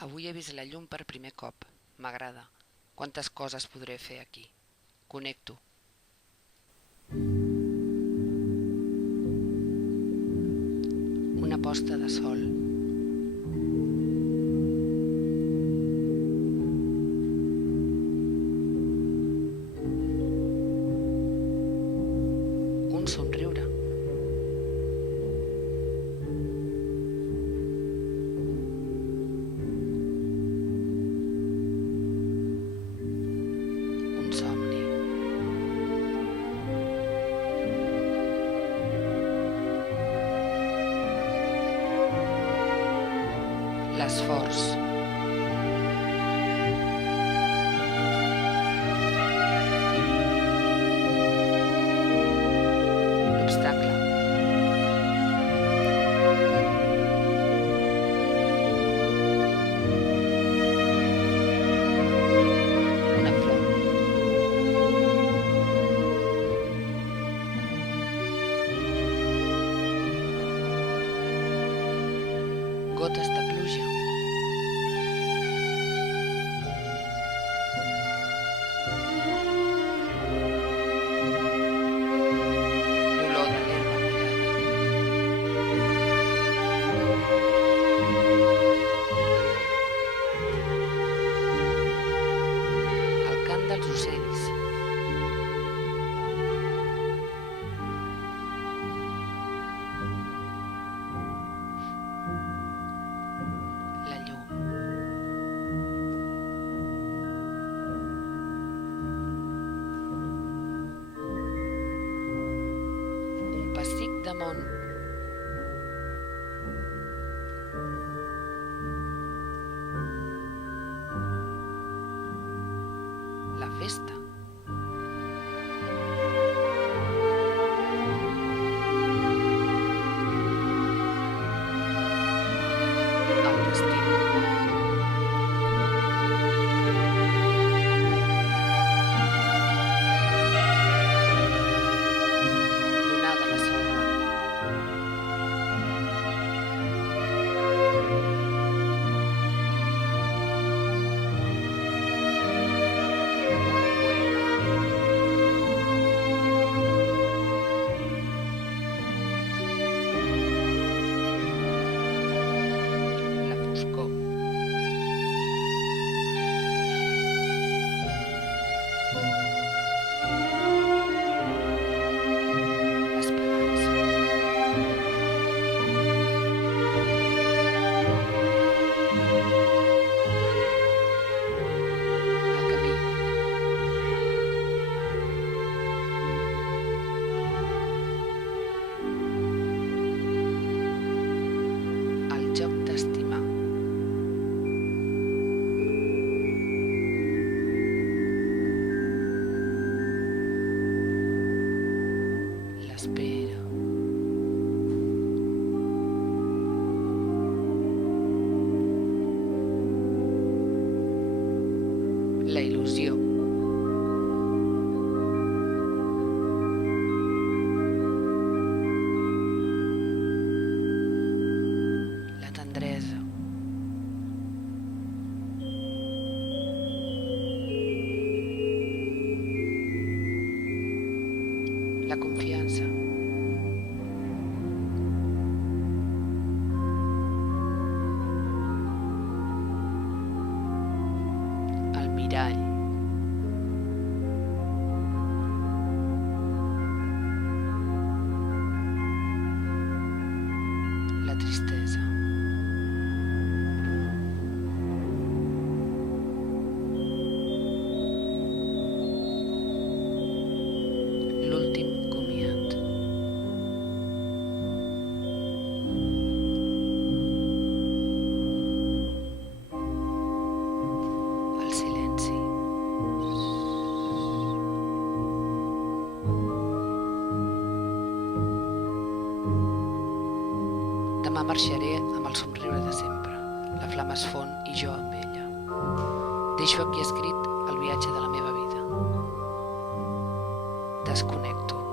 Avui he vist la llum per primer cop. M'agrada. Quantes coses podré fer aquí. Connecto. Una posta de sol. Un somriure. Un somni. L'esforç. L'obstacle. Una flor. Gotes de pluja. L'olor de l'herba mullada. El cant dels ocells. La llum. Un pessic de món. La festa. El destí. L'onada a la sorra. La foscor. L'esperança. El camí. El joc d'estimar. L'espera. La il·lusió. La tendresa. La confiança. El mirall. La tristesa. L'últim comiat. El silenci. Demà marxaré amb el somriure de sempre. La flama es fon i jo amb ella. Deixo aquí escrit el viatge de la meva vida. Desconnecto.